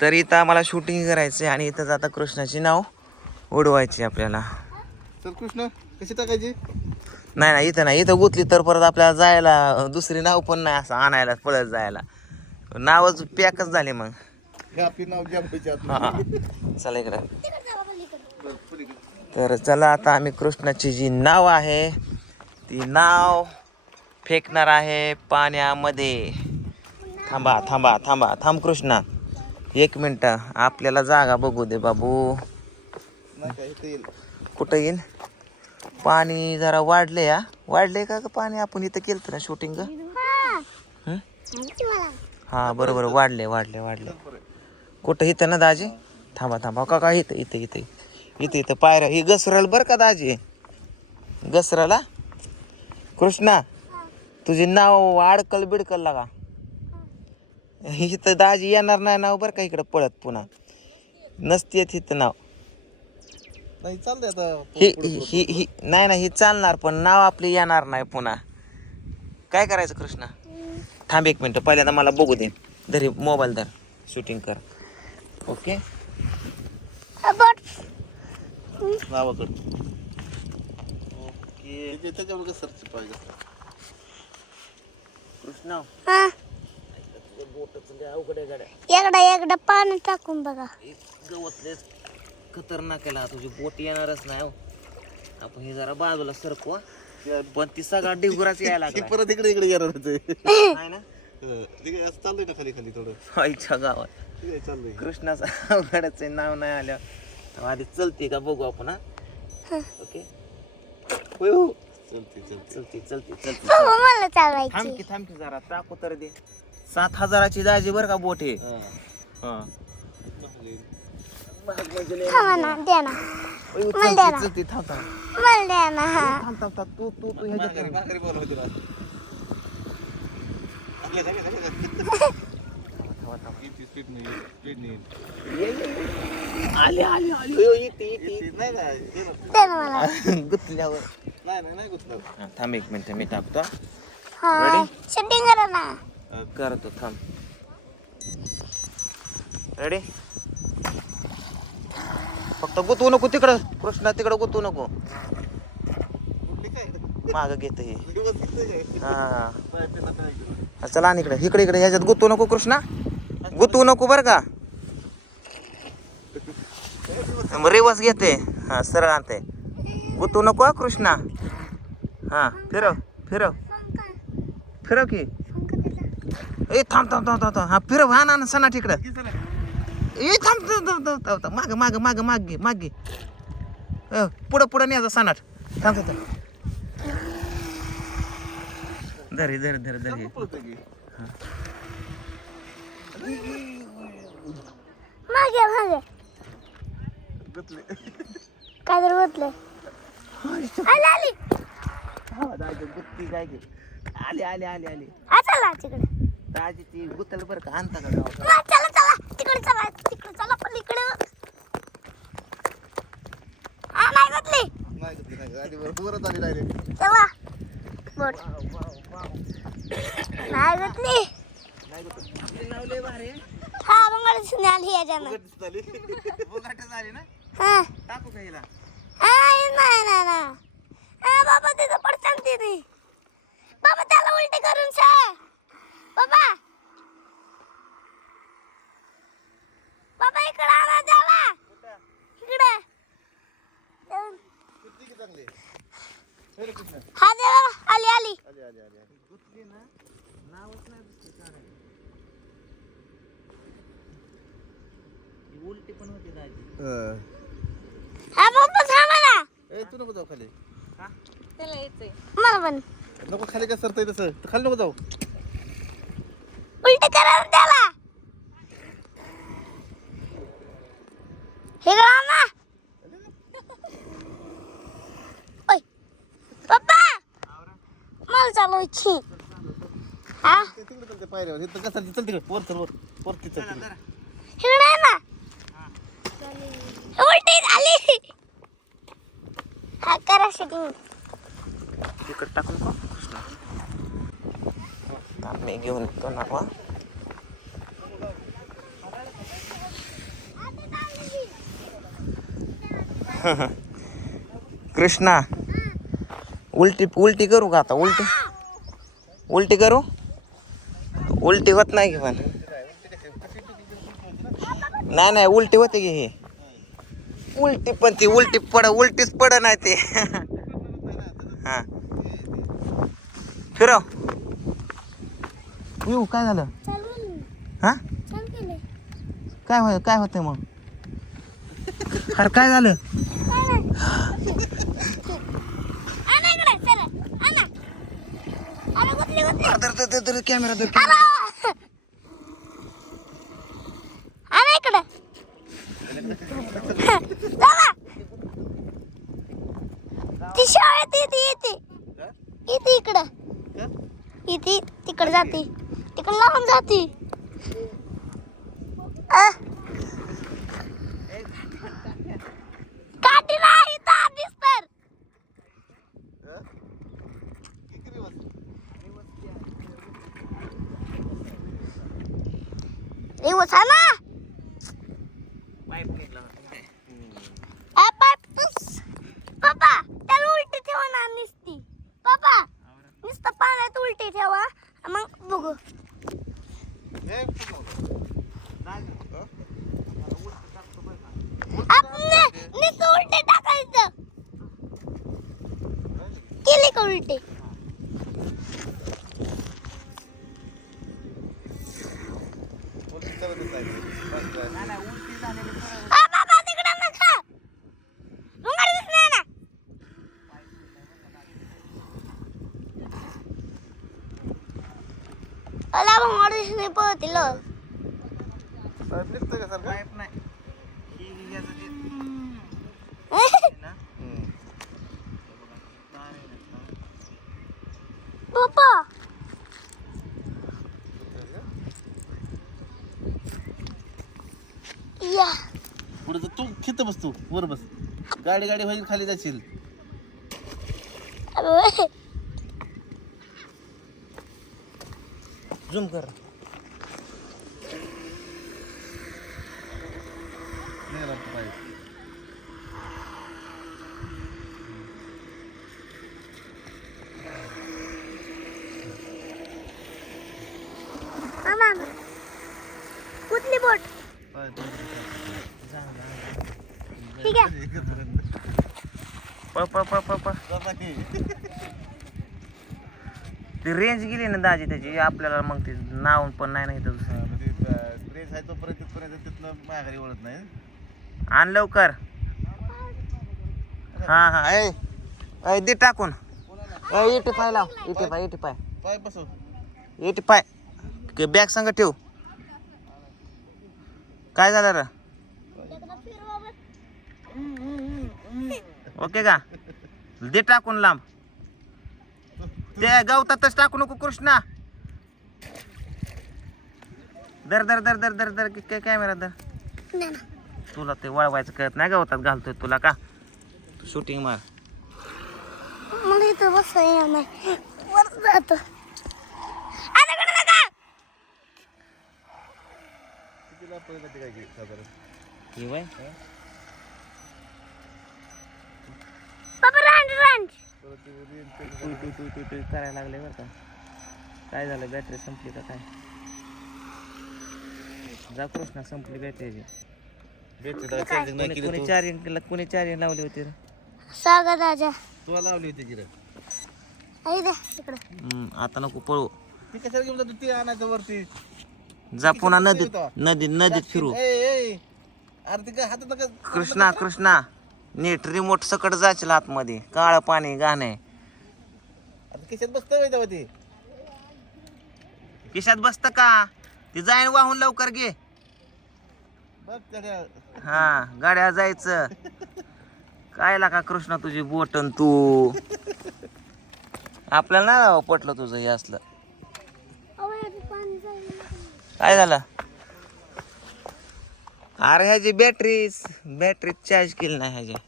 तर इथं आम्हाला शूटिंग करायचं आणि इथंच आता कृष्णाची नाव उडवायची आपल्याला. तर कृष्ण कशी टाकायची? नाही नाही इथं नाही. इथं गुतली तर परत आपल्याला जायला दुसरी नाव पण नाही असं आणायला पळत जायला. नावच पॅकच झाले मग. आपली नाव हा. चला इकडं. तर चला आता आम्ही कृष्णाची जी नाव आहे ती नाव फेकणार आहे पाण्यामध्ये. थांबा थांबा थांबा. थांब कृष्णा. एक मिनटं आपल्याला जागा बघू दे बाबू. येईल कुठं येईल? पाणी जरा वाढले या वाढले का पाणी? आपण इथं केलं ना शूटिंग हा? बरोबर वाढले वाढले वाढले कुठं इथं ना दाजी? थांबा थांबा. का का इथं इथं इथं इथं इथं पायऱ्या. ही घसरल बरं का दाजी? घसराला? कृष्णा तुझे नाव अडकल बिडकल लागा. इथं दाजी येणार नाही नाव बरं का इकडं पळत पुन्हा. नसते इथं नाव. नाही चालतंय आता. ही ही ही नाही नाही ही चालणार पण नाव आपली येणार नाही पुन्हा. काय करायचं कृष्णा? थांब एक मिनटं पहिल्यांदा मला बघू दे. धरी मोबाईल धर. शूटिंग कर. ओके नावाकडं ओके सर्च पाहिजे. कृष्णा. एकदा एकदा पाणी टाकून बघा. गवतले खतरनाक आहे ना तुझी बोट येणारच नाही हो. आपण हे जरा बाजूला सरकू हं. पण ती सगळा डिगुराच यायला ती लागला परत इकडे इकडे येणार होते नाही ना? असं चाललंय ना खाली खाली थोडं. आईच्या गावात. ठीक आहे चाललंय. कृष्णाचं अवघडच नाव नाही आलं. आधी चलते का बघू आपण हा? ओके? होय हो. चलते चलते चलते चलते. चलते हो मला थांब चालवायची की थांब की जरा टाकू तर दे. सात हजाराची दाजी बरं का बोट हा. हा. थांबा ना द्या ना. ओय, मला द्या ना. चलते चलते थांब थांब. मला द्या ना. हा थांब थांब थांब. तू तू ह्याच्यात आले आले आले. ओय. द्या ना मला. गुतल्यावर. नाही नाही नाही गुतलं. हा, थांब एक मिनिट मी टाकतो. हा Ready? शूटिंग करा ना. करतो थांब. रेडी फक्त गुतवू नको तिकडं. कृष्णा तिकडं गुतवू नको. माग घेत हे. हा. चला आणि इकडे. इकडे इकडे. ह्याच्यात गुतवू नको कृष्णा. गुतवू नको बरं का. रिवर्स घेते. हा सरळ आणते. गुतवू नको कृष्णा. हा फिरव फिरव. फिरव की. ए थांब थांब थांब थांब थांब. हा फिरव हा ना ना सणा तिकडं ए थांब थांब थांब थांब थांब थांब. माग माग माग माग घे माग. घे अ, पुढं पुढं न्यायचा सणाट थांब थांब थांब. धर हे, धर धर धर हे. मागे मागे. गुतले. काय तर बदले आली आली. हा, आले आले आले आले. आ चला तिकडे. दाजी ती गुतल बरं का आणता का? गावात चला चला. तिकडे चला तिकडे चला पण इकडे. हा नाही बदली. नाही नाही. गुतली. आधी वर- वरच आली डायरेक्ट चला. बोट नाही बदली. नाही गुतल आपली नाव लय भारी. आहे. हा मंगळ आली याच्यानं. दिसत आली बोगाटच झाली ना? हा. टाकू का हिला? नाही नाही नाही नाही हा, बाबा तिथं पडतात तिथे. बाबा त्याला उलटे करून सा बाबा. बाबा इकडे आणा त्याला इकडे. किती की चांगली? हे रे कृष्ण. हा दे बाबा. आली ना. नावच नाही दिसते काढायला. ही उलटी पण होती दाजी. हं. हा बाबा थांबा ना. ए तू नको जाऊ खाली. मला पण. नको खाली काय सरतय तसं. तू खाली नको जाऊ. उलट करा त्याला हे ओय पप्पा. मला हा? तिकडे चलते पायऱ्यावर इथं कसं चल तिकडे वर चल वर वरती चल तिकडे ना उलटी झाली. हा करा टाकून का मी घेऊन येतो नावा कृष्णा उलटी उलटी करू का आता? उलटी उलटी करू? उलटी होत नाही की पण? नाही नाही उलटी होते की हे. उलटी पण ती उलटी पड उलटीच पड नाही ते. हा. फिरव. येऊ काय झालं? हा? काय होय काय होतंय मग? अरे काय झालं? काय नाही आणा इकडे चला आणा अरे गुतली गुतली धर धर धर धर कॅमेरा धर. ती शाळेत येते इकडं. तिकडे जाते. तिकडे लावून जाते अ. काठी नाही तार दिसतर दिवस आहे ना आ, पाईप तुस. पप्पा त्याला उलटी ठेवा ना नुसती पप्पा नुसतं पाण्यात उलटी ठेवा मग बघू आपण नुसतं उलटे टाकायचं. केले का उलटे? उलटी झालेली तिकडे नका रुंगार दिसणार ना अला दिसणे पळतील पाईप नाही. पप्पा. या. पुढे तू खित बस तू. वर बस. गाडी गाडी होईल खाली जाशील. अरे. झूम कर. नाही पाय. मामा कुठली बोट? ठीक आहे. ती रेंज गेली ना दाजी त्याची आपल्याला मग ते नाव पण नाही नाही तर प्रेस आहे तोपर्यंत तिथपर्यंत तिथनं माघारी वळत नाही. आण लवकर. हा हा. ऐ ऐ दे टाकून. ऐ इटी पाय लाव. इटी पाय इटी पाय. पाय बसव. इटी पाय. बॅग संग ठेव. काय झालं रे? ओके का? दे टाकून लांब. ते गवतातच टाकू नको कृष्णा. दर दर दर दर दर दर काय कॅमेरा दर. तुला ते वळवायचं कळत नाही गवतात घालतोय तुला का? तू शूटिंग मार. मला इथं नाही. वर जात. हे करायला लागले बरं का. काय झालं? बॅटरी संपली का काय? जा कृष्णा संपली बॅटरी चार्जिंग नाही केली कोणी तू. कोणी लावली होती? रे? सागर राजा. तुला लावली होती जिरं आई दे इकडे. हम्म, आता नको पळू. ती कशाला घेऊन जातो? ती आणायचं वरती. जा पुन्हा नदीत नदीत नदीत फिरू. ए, ए, अरे ते काय हातात नका कृष्णा कृष्णा. नीट रिमोट सकट जायचं आतमध्ये. काळं पाणी गाणे अरे ते. खिशात बसत का? ती जाईन वाहून लवकर घे. हा गाड्या जायचं. काय लागा कृष्णा तुझी बोटन तू. आपल्याला नाही पटलं तुझं हे असलं. काय झालं? अरे ह्याची बॅटरी बॅटरी चार्ज केली नाही ह्याची.